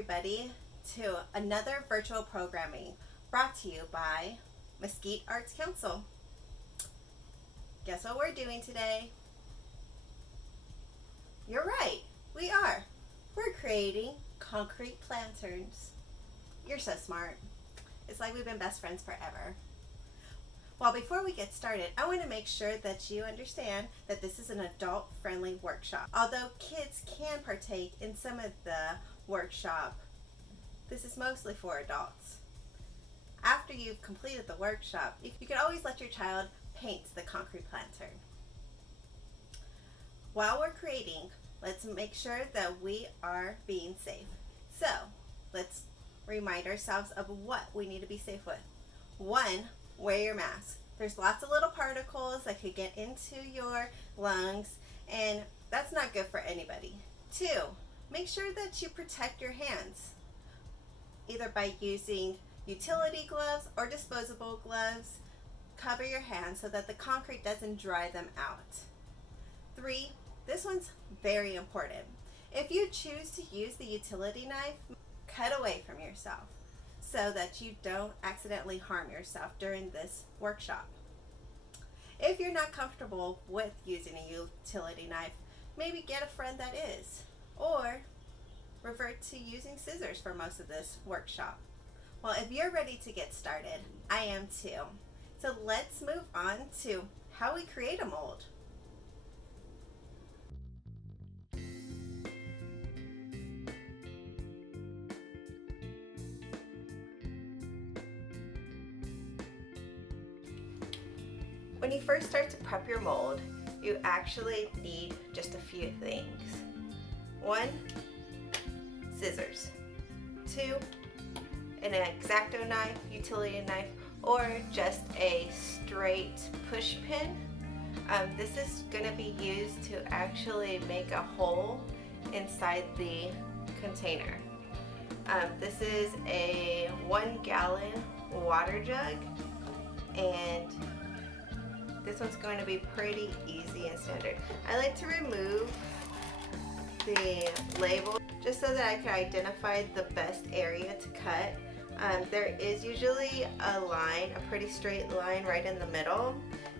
everybody to another virtual programming brought to you by Mesquite Arts Council. Guess what we're doing today? You're right, we are. We're creating concrete lanterns. You're so smart. It's like we've been best friends forever. Well, before we get started, I want to make sure that you understand that this is an adult-friendly workshop. Although kids can partake in some of the workshop, this is mostly for adults. After you've completed the workshop, you can always let your child paint the concrete lantern. While we're creating, let's make sure that we are being safe. So, let's remind ourselves of what we need to be safe with. 1, wear your mask. There's lots of little particles that could get into your lungs, and that's not good for anybody. 2, make sure that you protect your hands, either by using utility gloves or disposable gloves. Cover your hands so that the concrete doesn't dry them out. 3, this one's very important. If you choose to use the utility knife, cut away from yourself so that you don't accidentally harm yourself during this workshop. If you're not comfortable with using a utility knife, maybe get a friend that is, or revert to using scissors for most of this workshop. Well, if you're ready to get started, I am too. So let's move on to how we create a mold. When you first start to prep your mold, you actually need just a few things. 1, scissors. 2, an X-Acto knife, utility knife, or just a straight push pin. This is going to be used to actually make a hole inside the container. This is a 1-gallon water jug, and this one's going to be pretty easy and standard. I like to remove the label just so that I can identify the best area to cut. There is usually a line, a pretty straight line right in the middle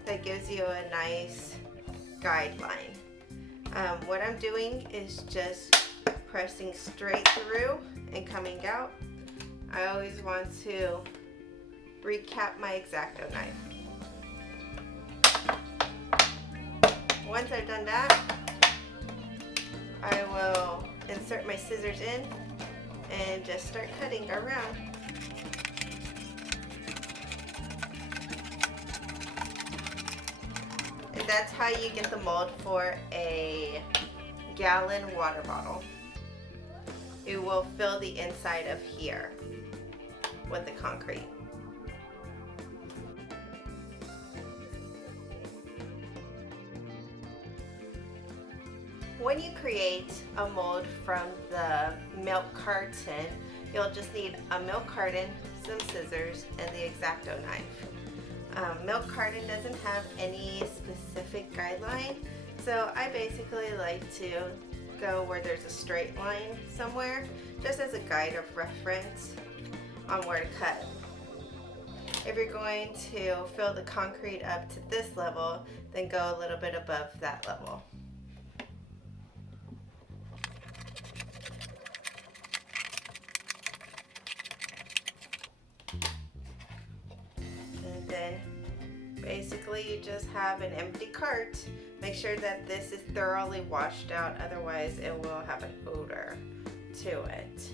that gives you a nice guideline. What I'm doing is just pressing straight through and coming out. I always want to recap my X-Acto knife. Once I've done that, I will insert my scissors in and just start cutting around. And that's how you get the mold for a gallon water bottle. It will fill the inside of here with the concrete. When you create a mold from the milk carton, you'll just need a milk carton, some scissors, and the X-Acto knife. Milk carton doesn't have any specific guideline, so I basically like to go where there's a straight line somewhere, just as a guide of reference on where to cut. If you're going to fill the concrete up to this level, then go a little bit above that level. Then basically you just have an empty cart. Make sure that this is thoroughly washed out, otherwise it will have an odor to it.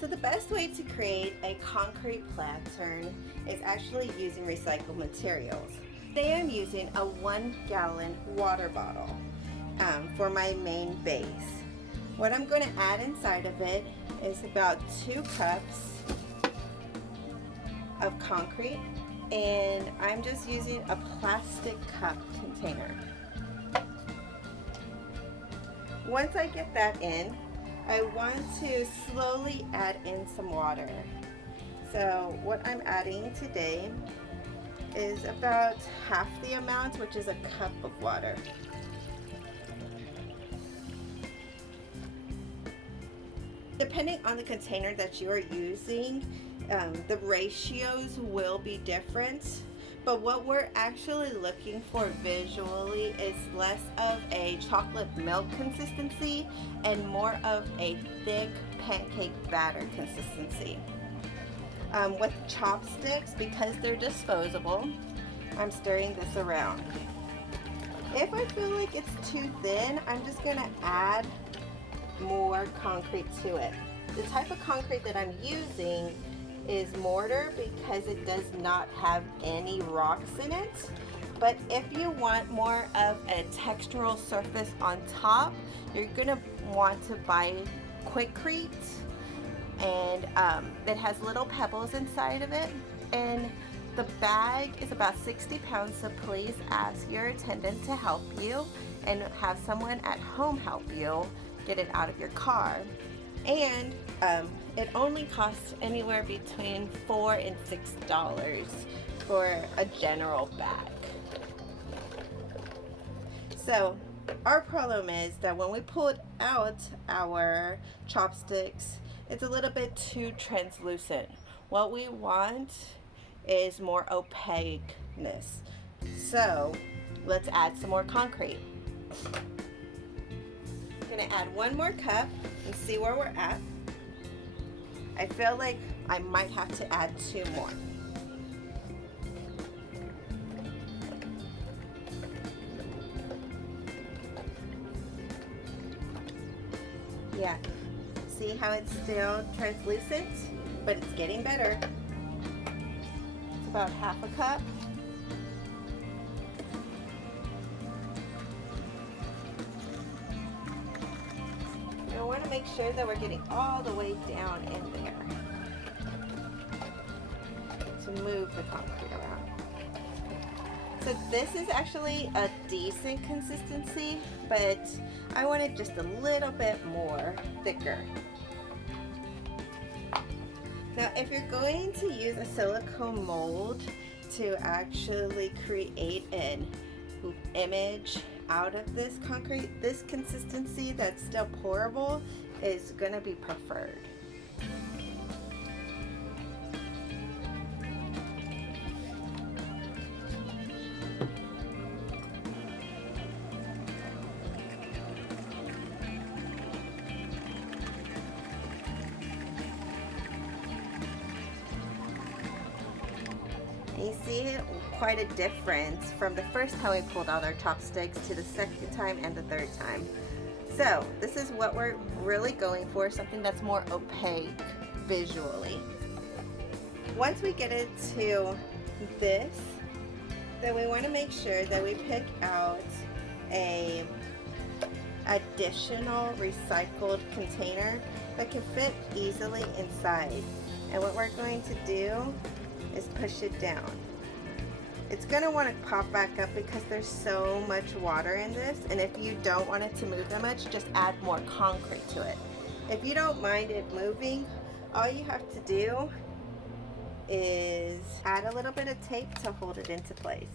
So the best way to create a concrete lantern is actually using recycled materials. Today I'm using a 1-gallon water bottle for my main base. What I'm going to add inside of it is about 2 cups of concrete, and I'm just using a plastic cup container. Once I get that in, I want to slowly add in some water. So what I'm adding today is about half the amount, which is a cup of water. depending on the container that you are using, the ratios will be different. But what we're actually looking for visually is less of a chocolate milk consistency and more of a thick pancake batter consistency. With chopsticks, because they're disposable, I'm stirring this around. If I feel like it's too thin, I'm just gonna add more concrete to it. The type of concrete that I'm using is mortar because it does not have any rocks in it. But if you want more of a textural surface on top, you're gonna want to buy Quikrete, and it has little pebbles inside of it, and the bag is about 60 pounds, so please ask your attendant to help you and have someone at home help you get it out of your car. And it only costs anywhere between $4 and $6 for a general bag. So our problem is that when we pull out our chopsticks, it's a little bit too translucent. What we want is more opaqueness. So let's add some more concrete. I'm gonna add one more cup and see where we're at. I feel like I might have to add 2 more. Yeah, see how it's still translucent, but it's getting better. It's about half a cup. I want to make sure that we're getting all the way down in there to move the concrete around. So this is actually a decent consistency, but I want it just a little bit more thicker. Now, if you're going to use a silicone mold to actually create an image out of this concrete, this consistency that's still pourable is going to be preferred. You see quite a difference from the first time we pulled out our chopsticks to the second time and the third time. So this is what we're really going for, something that's more opaque visually. Once we get it to this, then we want to make sure that we pick out a additional recycled container that can fit easily inside. And what we're going to do is push it down. It's going to want to pop back up because there's so much water in this, and if you don't want it to move that much, just add more concrete to it. If you don't mind it moving, all you have to do is add a little bit of tape to hold it into place.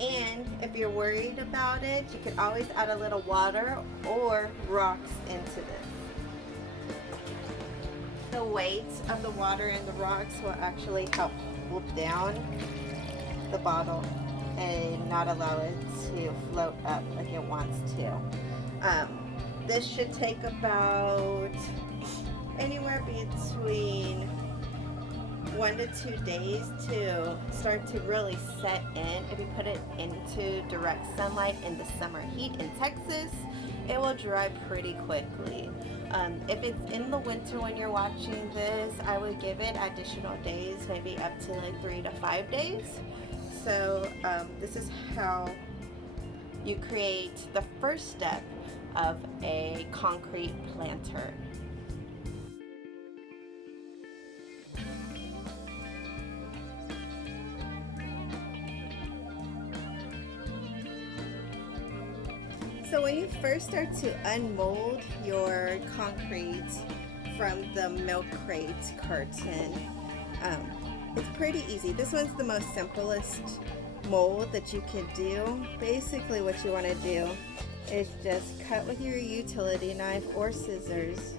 And if you're worried about it, you can always add a little water or rocks into this. The weight of the water and the rocks will actually help hold down the bottle and not allow it to float up like it wants to. This should take about anywhere between 1 to 2 days to start to really set in. If you put it into direct sunlight in the summer heat in Texas, it will dry pretty quickly. If it's in the winter when you're watching this, I would give it additional days, maybe up to like 3 to 5 days. So this is how you create the first step of a concrete planter. first are to unmold your concrete from the milk crate carton. It's pretty easy. This one's the most simplest mold that you can do. Basically what you want to do is just cut with your utility knife or scissors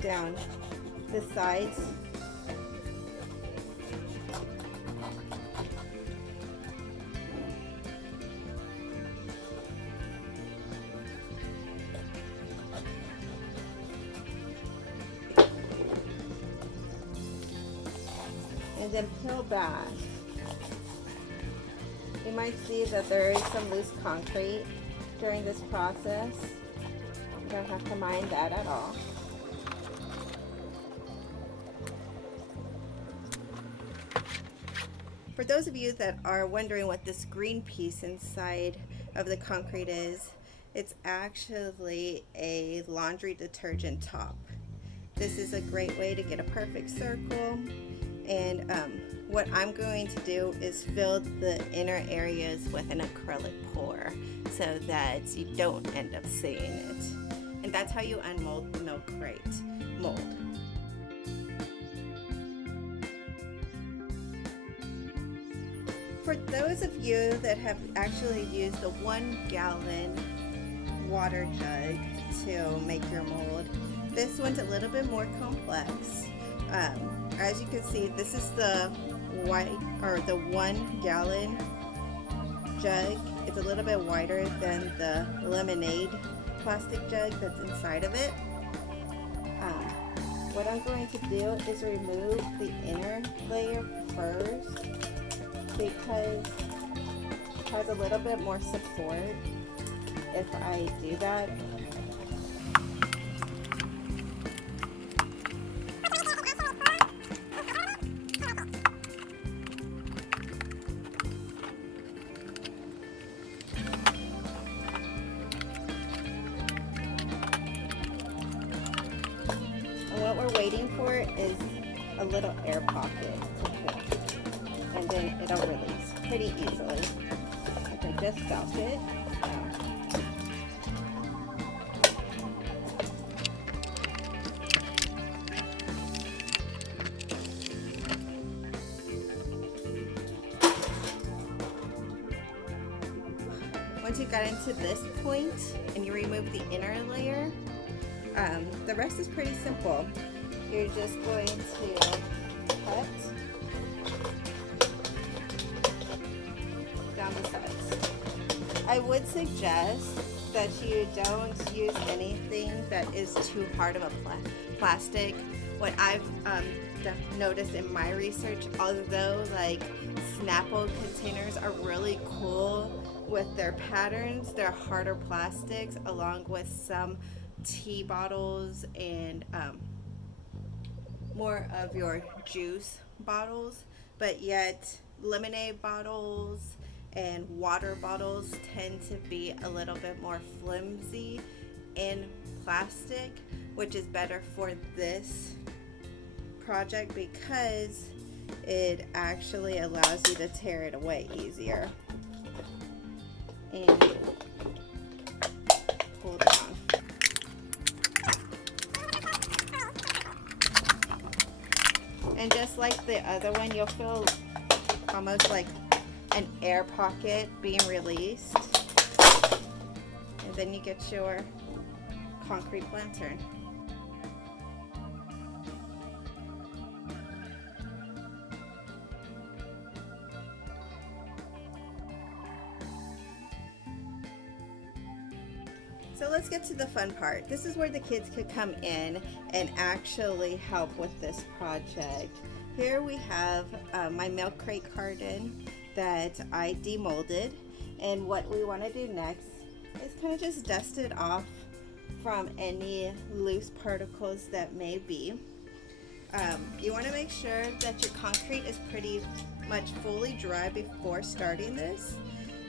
down the sides. And then peel back. You might see that there is some loose concrete during this process. You don't have to mind that at all. For those of you that are wondering what this green piece inside of the concrete is, it's actually a laundry detergent top. This is a great way to get a perfect circle. And what I'm going to do is fill the inner areas with an acrylic pour so that you don't end up seeing it. And that's how you unmold the milk crate mold. For those of you that have actually used the 1 gallon water jug to make your mold, this one's a little bit more complex. As you can see, this is the the 1 gallon jug. It's a little bit wider than the lemonade plastic jug that's inside of it. What I'm going to do is remove the inner layer first because it has a little bit more support if I do that. What we're waiting for is a little air pocket to form, and then it'll release pretty easily. I just felt it. Once you got into this point and you remove the inner layer, the rest is pretty simple. You're just going to cut down the sides. I would suggest that you don't use anything that is too hard of a plastic. What I've noticed in my research, although like Snapple containers are really cool with their patterns, they're harder plastics along with some tea bottles and more of your juice bottles, but yet lemonade bottles and water bottles tend to be a little bit more flimsy in plastic, which is better for this project because it actually allows you to tear it away easier. And pull down. And just like the other one, you'll feel almost like an air pocket being released. And then you get your concrete lantern. So let's get to the fun part. This is where the kids could come in and actually help with this project. Here we have my milk crate carton that I demolded, and what we want to do next is kind of just dust it off from any loose particles that may be. You want to make sure that your concrete is pretty much fully dry before starting this,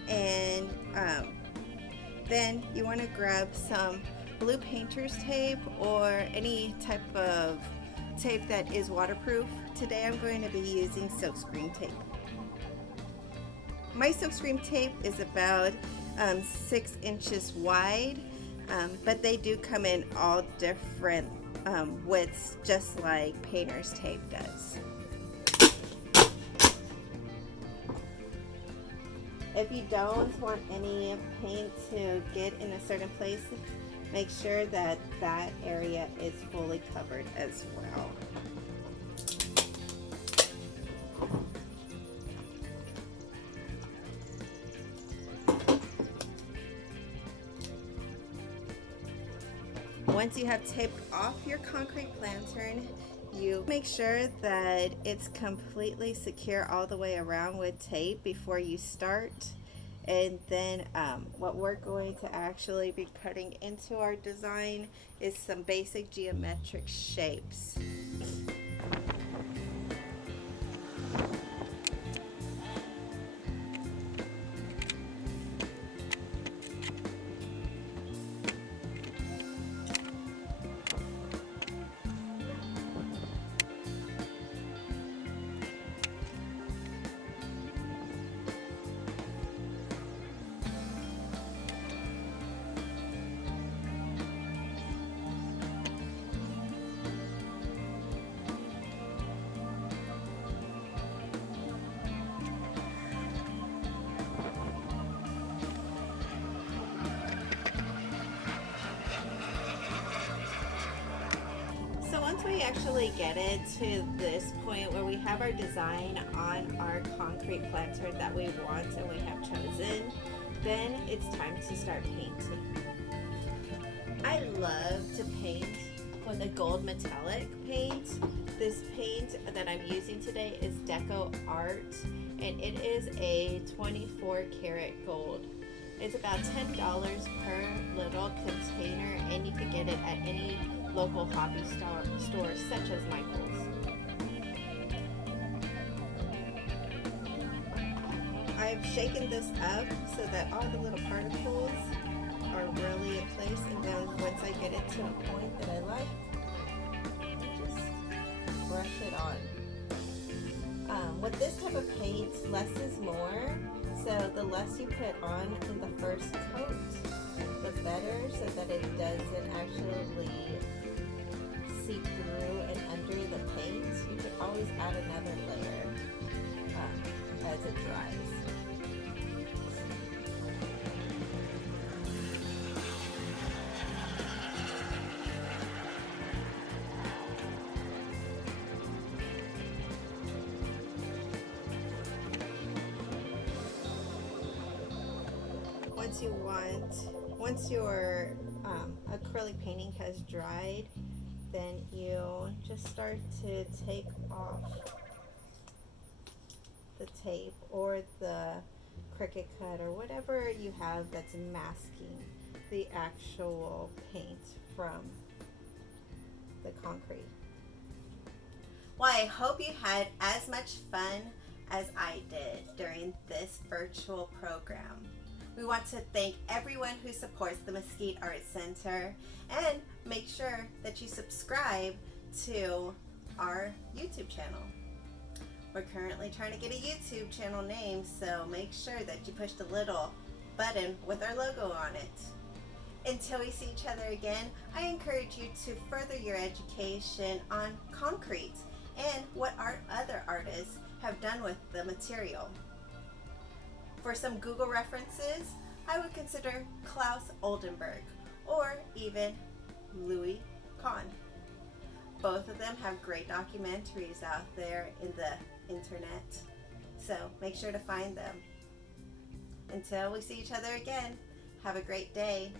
and then you want to grab some blue painter's tape or any type of tape that is waterproof. Today I'm going to be using silkscreen tape. My silkscreen tape is about 6 inches wide, but they do come in all different widths, just like painter's tape does. If you don't want any paint to get in a certain place, make sure that that area is fully covered as well. Once you have taped off your concrete lantern, you make sure that it's completely secure all the way around with tape before you start. And then what we're going to actually be cutting into our design is some basic geometric shapes. Once we actually get it to this point where we have our design on our concrete lantern that we want and we have chosen, then it's time to start painting. I love to paint with a gold metallic paint. This paint that I'm using today is Deco Art, and it is a 24 karat gold. It's about $10 per little container, and you can get it at any local hobby stores such as Michael's. I've shaken this up so that all the little particles are really in place, and then once I get it to a point that I like, just brush it on. With this type of paint, less is more, so the less you put on in the first coat, the better, so that it doesn't actually seep through and under the paint. You could always add another layer as it dries. Once your acrylic painting has dried, then you just start to take off the tape or the Cricut cut or whatever you have that's masking the actual paint from the concrete. Well, I hope you had as much fun as I did during this virtual program. We want to thank everyone who supports the Mesquite Arts Center, and make sure that you subscribe to our YouTube channel. We're currently trying to get a YouTube channel name, so make sure that you push the little button with our logo on it. Until we see each other again, I encourage you to further your education on concrete and what our other artists have done with the material. For some Google references, I would consider Klaus Oldenburg or even Louis Kahn. Both of them have great documentaries out there in the internet, so make sure to find them. Until we see each other again, have a great day.